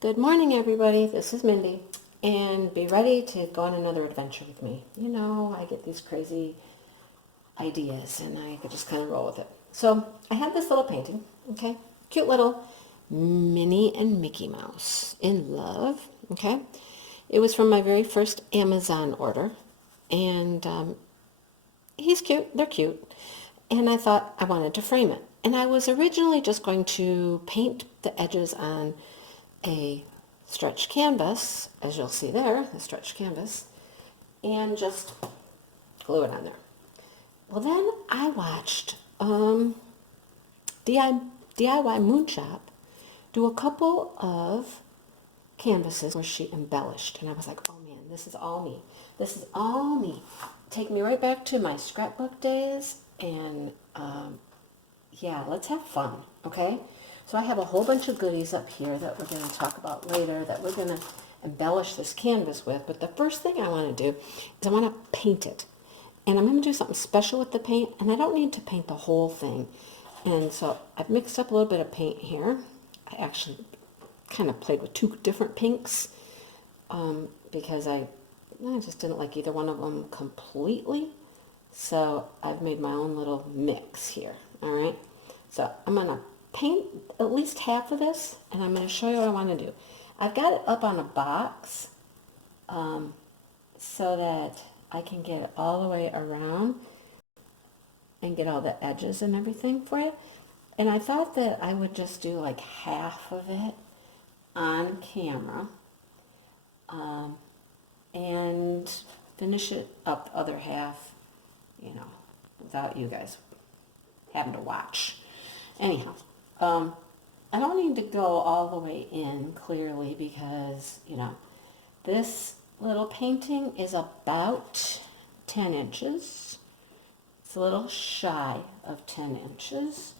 Good morning, everybody. This is Mindy, and be ready to go on another adventure with me. You know, I get these crazy ideas, and I could just kind of roll with it. So I have this little painting, okay? Cute little Minnie and Mickey Mouse in love, okay? It was from my very first Amazon order, and he's cute. They're cute. And I thought I wanted to frame it. And I was originally just going to paint the edges on a stretch canvas, as you'll see there, the stretch canvas, and just glue it on there. Well, then I watched DIY Moonshop do a couple of canvases where she embellished, and I was like, oh man, this is all me. This is all me. Take me right back to my scrapbook days, and yeah, let's have fun, okay? So I have a whole bunch of goodies up here that we're going to talk about later that we're going to embellish this canvas with. But the first thing I want to do is I want to paint it. And I'm going to do something special with the paint, and I don't need to paint the whole thing. And so I've mixed up a little bit of paint here. I actually kind of played with two different pinks because I just didn't like either one of them completely. So I've made my own little mix here, all right? So I'm going to paint at least half of this, and I'm going to show you what I want to do. I've got it up on a box so that I can get it all the way around and get all the edges and everything for you. And I thought that I would just do like half of it on camera and finish it up the other half, you know, without you guys having to watch. Anyhow, I don't need to go all the way in clearly because, you know, this little painting is about 10 inches. It's a little shy of 10 inches.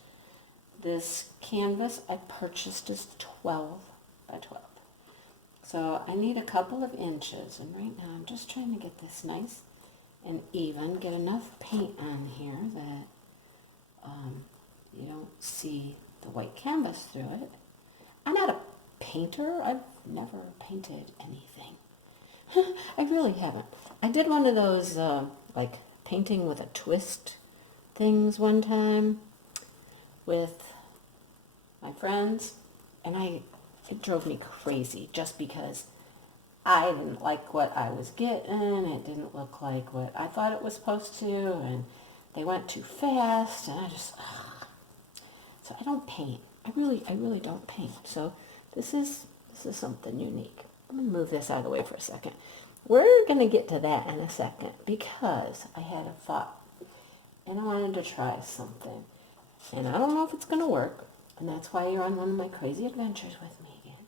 This canvas I purchased is 12 by 12. So I need a couple of inches, and right now I'm just trying to get this nice and even, get enough paint on here that you don't see the white canvas through it. I'm not a painter. I've never painted anything. I really haven't. I did one of those like painting with a twist things one time with my friends, and it drove me crazy just because I didn't like what I was getting. It didn't look like what I thought it was supposed to, and they went too fast, and I just so I don't paint. I really don't paint. So this is something unique. I'm gonna move this out of the way for a second. We're gonna get to that in a second because I had a thought and I wanted to try something, and I don't know if it's gonna work, and that's why you're on one of my crazy adventures with me again,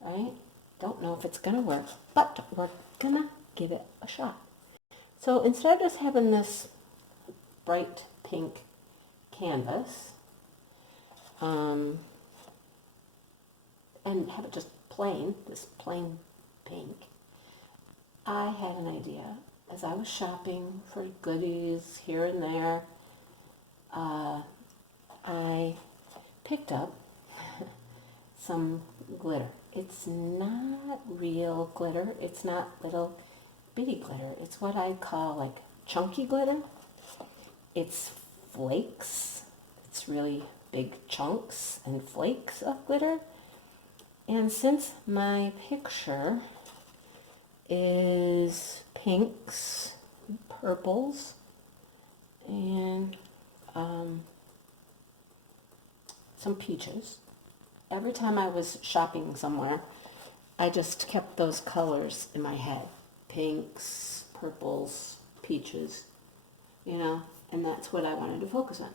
right? Don't know if it's gonna work, but we're gonna give it a shot. So instead of just having this bright pink canvas and have it just plain, this plain pink, I had an idea as I was shopping for goodies here and there. I picked up some glitter. It's not real glitter. It's not little bitty glitter. It's what I call like chunky glitter. It's flakes. It's really big chunks and flakes of glitter. And since my picture is pinks, purples, and some peaches, every time I was shopping somewhere, I just kept those colors in my head. Pinks, purples, peaches, you know, and that's what I wanted to focus on.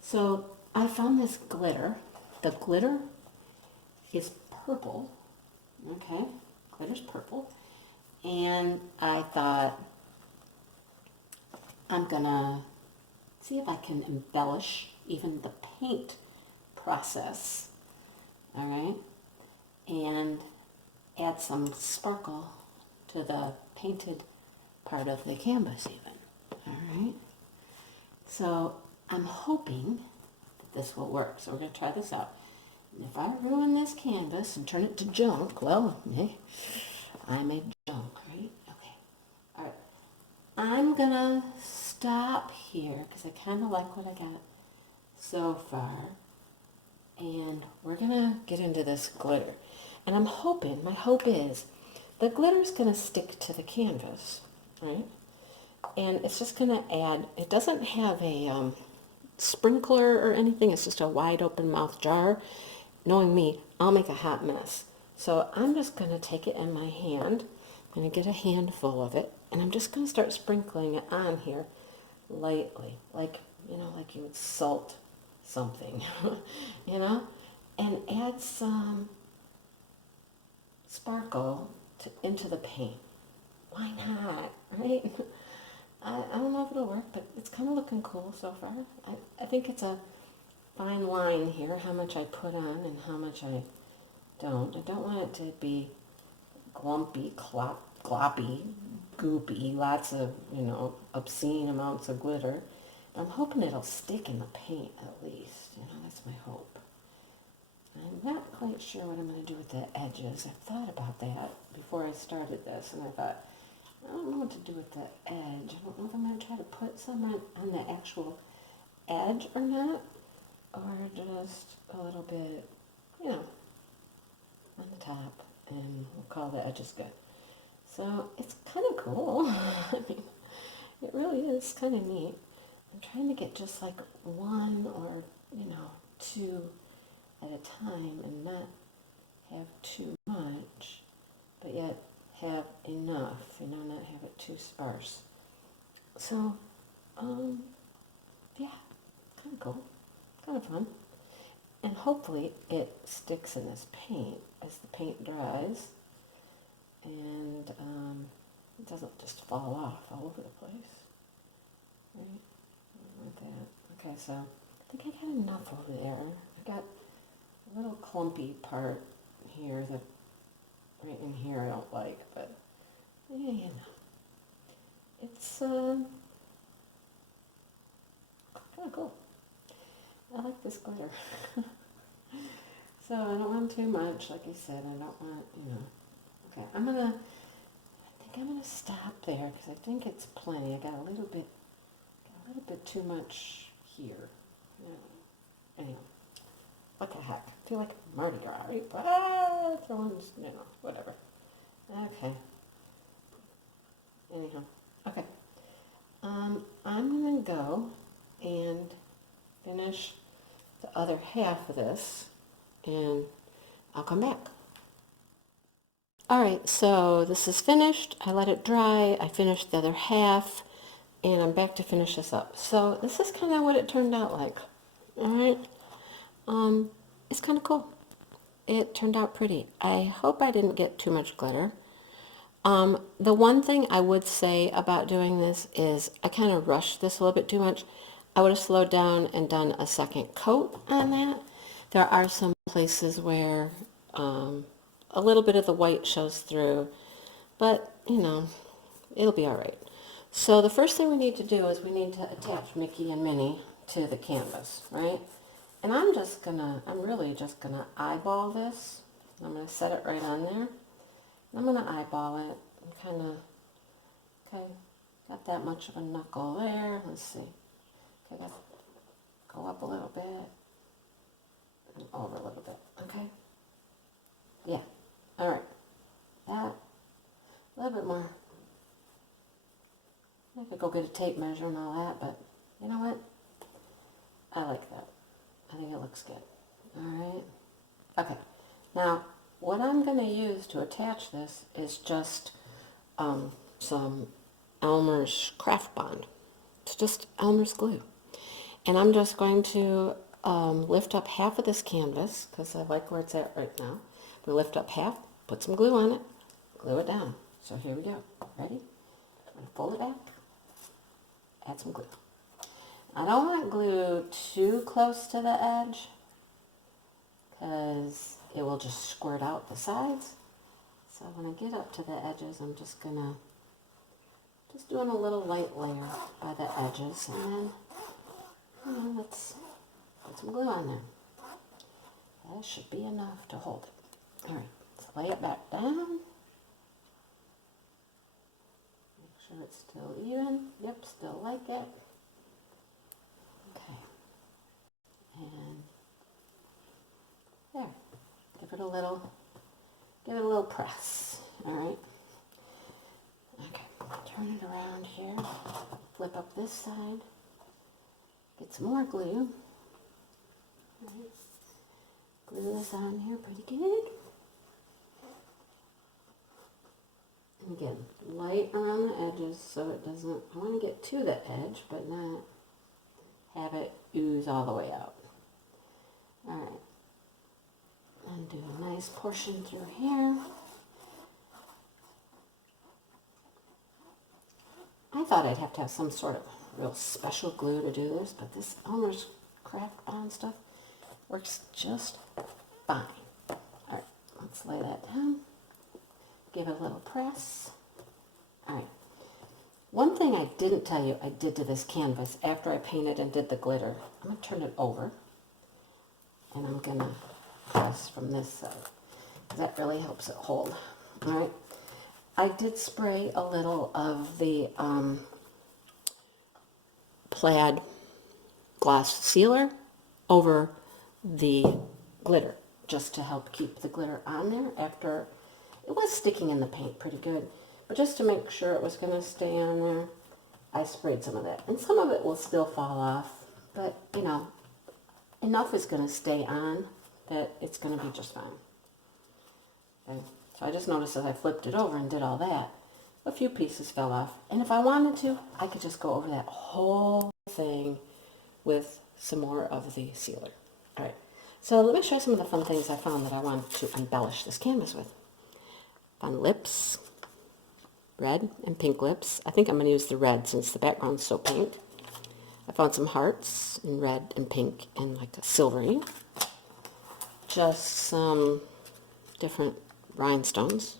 So I found this glitter. The glitter is purple, okay? Glitter's purple. And I thought, I'm gonna see if I can embellish even the paint process, all right? And add some sparkle to the painted part of the canvas even, all right? So I'm hoping that this will work. So we're gonna try this out. If I ruin this canvas and turn it to junk, well, I made junk, right? Okay. All right. I'm gonna stop here because I kind of like what I got so far. And we're gonna get into this glitter. And I'm hoping, my hope is, the glitter's gonna stick to the canvas, right? And it's just gonna add, it doesn't have a sprinkler or anything, it's just a wide open mouth jar. Knowing me, I'll make a hot mess. So I'm just gonna take it in my hand. I'm gonna get a handful of it, and I'm just gonna start sprinkling it on here lightly, like, like you would salt something, and add some sparkle into the paint. Why not, right? I don't know if it'll work, but it's kind of looking cool so far. I think it's a fine line here, how much I put on and how much I don't. I don't want it to be glumpy, gloppy, goopy, lots of, obscene amounts of glitter. I'm hoping it'll stick in the paint at least. That's my hope. I'm not quite sure what I'm going to do with the edges. I've thought about that before I started this, and I thought, I don't know what to do with the edge. I don't know if I'm going to try to put some on the actual edge or not, or just a little bit, on the top, and we'll call the edges good. So it's kind of cool. I mean, it really is kind of neat. I'm trying to get just like one or, two at a time and not have too much, but yet have enough, not have it too sparse. So, yeah, kind of cool, kind of fun. And hopefully it sticks in this paint as the paint dries, and it doesn't just fall off all over the place, right? Like that. Okay, so I think I got enough over there. I got a little clumpy part here that right in here I don't like, but yeah, it's kind of cool. I like this glitter. So I don't want too much, like I said. I don't want, Okay, I think I'm gonna stop there because I think it's plenty. I got a little bit too much here. Anyhow, what the heck? I feel like Mardi Gras, right? Throwing, whatever. Okay. Anyhow, okay. I'm gonna go and finish the other half of this, and I'll come back. All right, so this is finished. I let it dry. I finished the other half, and I'm back to finish this up. So this is kind of what it turned out like. All right. It's kind of cool. It turned out pretty. I hope I didn't get too much glitter. The one thing I would say about doing this is I kind of rushed this a little bit too much. I would have slowed down and done a second coat on that. There are some places where a little bit of the white shows through, but, it'll be all right. So the first thing we need to do is we need to attach Mickey and Minnie to the canvas, right? And I'm really just gonna eyeball this. I'm gonna set it right on there. I'm gonna eyeball it and kind of, okay, got that much of a knuckle there. Let's see. Okay, go up a little bit and over a little bit, okay? Yeah, all right. That, a little bit more. I could go get a tape measure and all that, but you know what? I like that. I think it looks good. All right. Okay. Now, what I'm going to use to attach this is just some Elmer's Craft Bond. It's just Elmer's glue. And I'm just going to lift up half of this canvas, because I like where it's at right now. We lift up half, put some glue on it, glue it down. So here we go. Ready? I'm going to fold it back, add some glue. I don't want glue too close to the edge, because it will just squirt out the sides. So when I get up to the edges, I'm just doing a little light layer by the edges, and then let's put some glue on there. That should be enough to hold it. All right, let's lay it back down. Make sure it's still even. Yep, still like it. Okay. And there. Give it a little press. All right. Okay. Turn it around here. Flip up this side. Get some more glue. All right. Glue this on here pretty good. And again, light around the edges so it doesn't, I want to get to the edge, but not have it ooze all the way out. All right. And do a nice portion through here. I thought I'd have to have some sort of real special glue to do this, but this Elmer's Craft Bond stuff works just fine. All right, let's lay that down. Give it a little press. All right. One thing I didn't tell you I did to this canvas after I painted and did the glitter, I'm going to turn it over, and I'm going to press from this side. That really helps it hold. All right. I did spray a little of the plaid gloss sealer over the glitter, just to help keep the glitter on there after it was sticking in the paint pretty good. But just to make sure it was going to stay on there, I sprayed some of that. And some of it will still fall off, but you know, enough is going to stay on that it's going to be just fine. Okay. So I just noticed as I flipped it over and did all that, a few pieces fell off. And if I wanted to, I could just go over that whole thing with some more of the sealer. All right, so let me show you some of the fun things I found that I wanted to embellish this canvas with. Found lips, red and pink lips. I think I'm going to use the red since the background's so pink. I found some hearts in red and pink and like a silvery. Just some different rhinestones.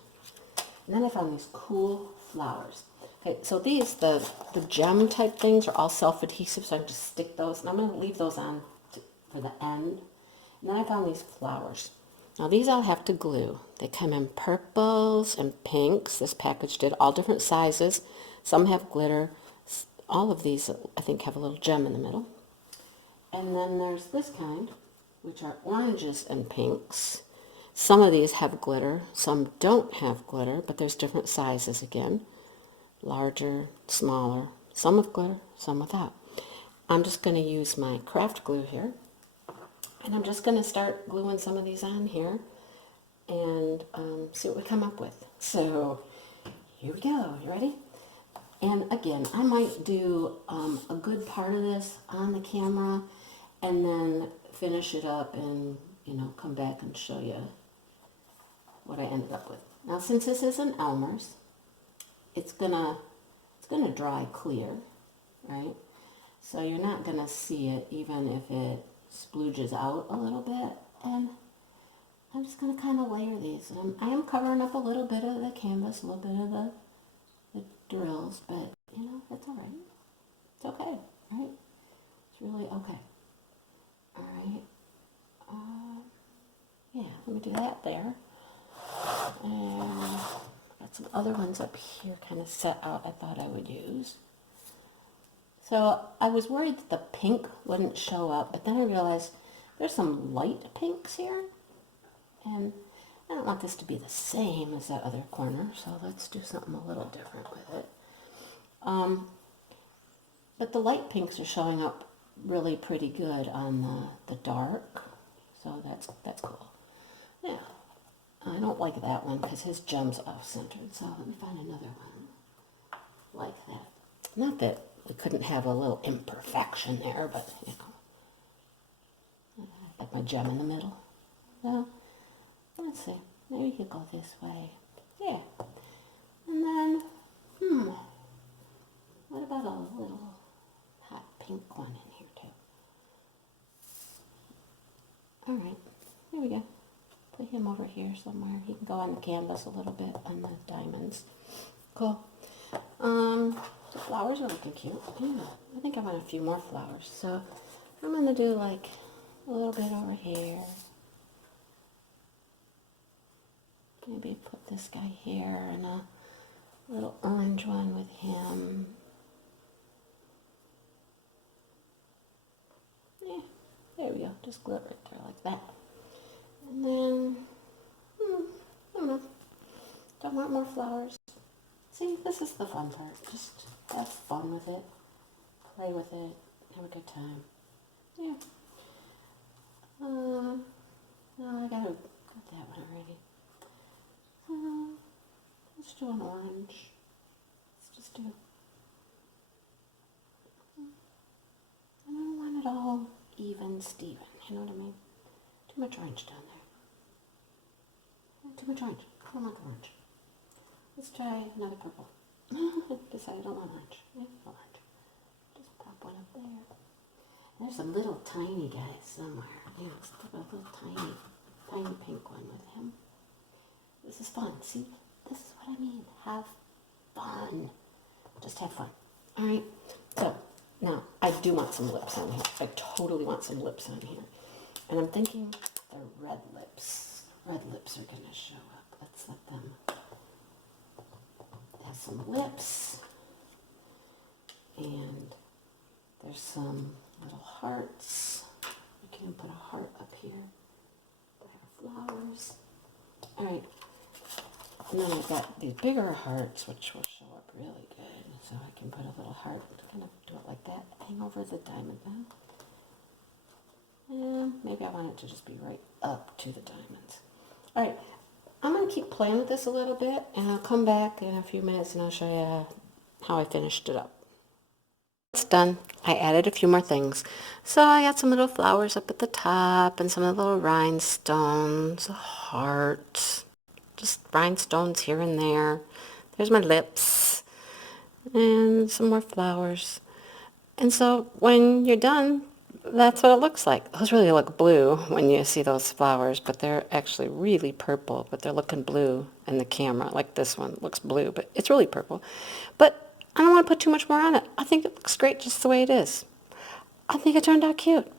And then I found these cool flowers. Okay, so these, the gem type things are all self-adhesive, so I can just stick those. And I'm going to leave those on for the end. And then I found these flowers. Now these I'll have to glue. They come in purples and pinks. This package did all different sizes. Some have glitter. All of these I think have a little gem in the middle. And then there's this kind, which are oranges and pinks. Some of these have glitter, some don't have glitter, but there's different sizes again. Larger, smaller, some with glitter, some without. I'm just going to use my craft glue here, and I'm just going to start gluing some of these on here and see what we come up with. So here we go. You ready? And again, I might do a good part of this on the camera and then finish it up and, you know, come back and show you what I ended up with. Now, since this is an Elmer's, it's gonna dry clear, right? So you're not gonna see it even if it splooges out a little bit. And I'm just gonna kind of layer these. I am covering up a little bit of the canvas, a little bit of the drills, but you know, it's all right. It's okay, right? It's really okay. All right. Yeah, let me do that there. And got some other ones up here kind of set out I thought I would use. So I was worried that the pink wouldn't show up, but then I realized there's some light pinks here. And I don't want this to be the same as that other corner, so let's do something a little different with it. But the light pinks are showing up really pretty good on the dark, so that's cool. Yeah. I don't like that one because his gem's off-centered, so let me find another one like that. Not that we couldn't have a little imperfection there, but, you know, I got my gem in the middle. So, let's see, maybe we could go this way. Yeah. And then, what about a little hot pink one in here, too? All right, here we go. Put him over here somewhere. He can go on the canvas a little bit on the diamonds. Cool. The flowers are looking cute. Yeah, I think I want a few more flowers. So I'm going to do like a little bit over here. this guy here and a little orange one with him. Yeah, there we go. Just glue it right there like that. And then, I don't know. Don't want more flowers. See, this is the fun part. Just have fun with it. Play with it. Have a good time. Yeah. No, I got that one already. Let's do an orange. Let's just do. I don't want it all even Steven. You know what I mean? Too much orange down there. Too much orange. I don't want orange. Let's try another purple. Decide I don't want orange. Yeah, orange. Just pop one up there. And there's a little tiny guy somewhere. Yeah, let's put a little tiny pink one with him. This is fun. See, this is what I mean. Have fun. Just have fun. All right. So now I do want some lips on here. I totally want some lips on here. And I'm thinking the red lips. Red lips are going to show up. Let's let them have some lips. And there's some little hearts. We can put a heart up here. There are flowers. All right. And then I've got these bigger hearts, which will show up really good. So I can put a little heart, kind of do it like that, hang over the diamond then. And maybe I want it to just be right up to the diamonds. All right, I'm going to keep playing with this a little bit, and I'll come back in a few minutes and I'll show you how I finished it up. It's done. I added a few more things. So I got some little flowers up at the top and some of the little rhinestones, a heart, just rhinestones here and there. There's my lips and some more flowers. And so when you're done, that's what it looks like. Those really look blue when you see those flowers, but they're actually really purple, but they're looking blue in the camera. Like this one looks blue, but it's really purple. But I don't want to put too much more on it. I think it looks great just the way it is. I think it turned out cute.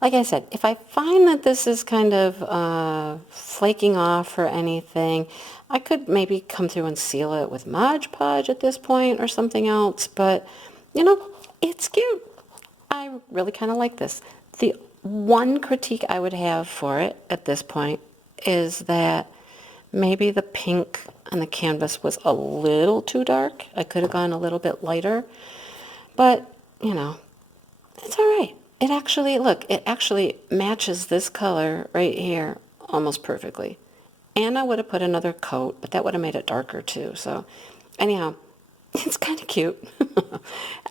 Like I said, if I find that this is kind of flaking off or anything, I could maybe come through and seal it with Mod Podge at this point or something else. But, you know, it's cute. I really kind of like this. The one critique I would have for it at this point is that maybe the pink on the canvas was a little too dark. I could have gone a little bit lighter. But, you know, it's all right. It actually, look, it actually matches this color right here almost perfectly. And I would have put another coat, but that would have made it darker too. So anyhow, it's kind of cute.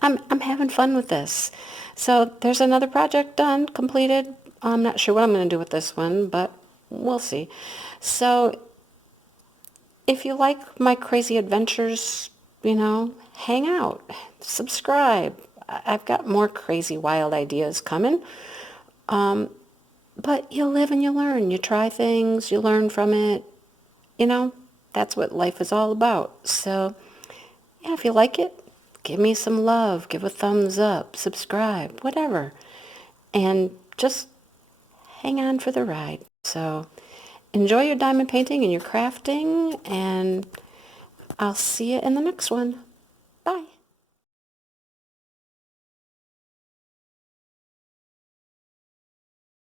I'm having fun with this. So there's another project done, completed. I'm not sure what I'm going to do with this one, but we'll see. So if you like my crazy adventures, you know, hang out, subscribe. I've got more crazy, wild ideas coming. But you live and you learn. You try things, you learn from it. You know, that's what life is all about. So, yeah, if you like it, give me some love, give a thumbs up, subscribe, whatever. And just hang on for the ride. So, enjoy your diamond painting and your crafting, and I'll see you in the next one.